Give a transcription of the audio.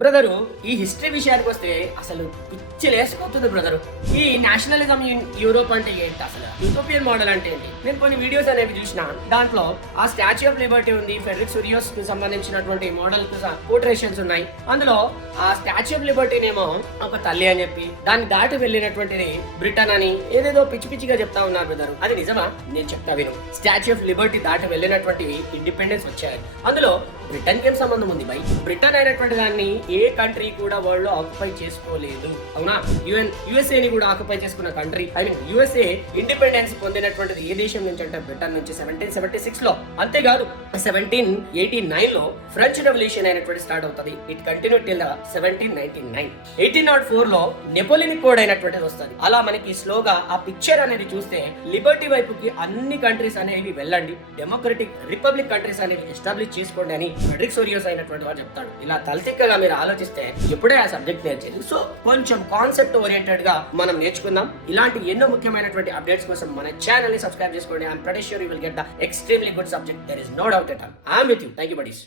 Brother ఈ history విషయానికి వస్తే అసలు పిచ్చి లేసిపోతుంది బ్రదరు. ఈ నేషనలిజం ఇన్ యూరోప్ అంటే ఏంటి, అసలు యూరోపియన్ మోడల్ అంటే ఏంటి? నేను కొన్ని వీడియోస్ అనేవి చూసిన, దాంట్లో ఆ స్టాచ్యూ ఆఫ్ లిబర్టీ ఉంది, ఫెడరిక్ సూరియోస్ కి సంబంధించినటువంటి మోడల్ పోర్ట్రేషన్స్ ఉన్నాయి. అందులో ఆ స్టాచ్యూ ఆఫ్ లిబర్టీనేమో ఒక తల్లి అని చెప్పి దాన్ని దాటి వెళ్ళినటువంటిది బ్రిటన్ అని ఏదేదో పిచ్చి పిచ్చిగా చెప్తా ఉన్నారు బ్రదరు. అది నిజమా? నేను చెప్తా విను. స్టాచ్యూ ఆఫ్ లిబర్టీ దాటి వెళ్ళినటువంటి ఇండిపెండెన్స్ వచ్చాయి. అందులో బ్రిటన్ కి ఏం సంబంధం ఉంది బై? బ్రిటన్ అయినటువంటి దాన్ని ఏ కంట్రీ కూడా వరల్డ్ లో ఆక్యుపై చేసుకోలేదు, అవునా? యుఎస్ఏ ని కూడా ఆక్యుపై చేసుకున్న country, I mean USA independence పొందినటువంటిది ఏ దేశం నుంచి అంటే బ్రిటన్ నుంచి 1776 లో. అంతేకాదు 1789 లో ఫ్రెంచ్ రెవల్యూషన్ అయినటువంటి స్టార్ట్ అవుతుంది. It continue till 1799. 1804 లో నెపోలియన్ కోడ్ అయినటువంటిది వస్తుంది. అలా మనకి స్లోగా ఆ పిక్చర్ అనేది చూస్తే లిబర్టీ వైపుకి అన్ని కంట్రీస్ అనేవి వెళ్ళండి, డెమోక్రటిక్ రిపబ్లిక్ కంట్రీస్ అనేవి ఎస్టాబ్లిష్ చేసుకోండి అని ఫెడరిక్ సూరియోస్ అయినటువంటి వాడు చెప్తాడు. ఇలా తలతిక్కగా మీరు ఆలోచిస్తే ఎప్పుడే ఆ సబ్జెక్ట్ నేర్చేది. సో కొంచెం కాన్సెప్ట్ ఓరియంటెడ్ గా మనం నేర్చుకుందాం. ఇలాంటి ఎన్నో ముఖ్యమైనటువంటి అప్డేట్స్ కోసం మన ఛానల్ ని సబ్స్క్రైబ్ చేసుకోండి. I'm pretty sure you will get the extremely good subject. There is no doubt at all. I'm with you. Thank you buddies.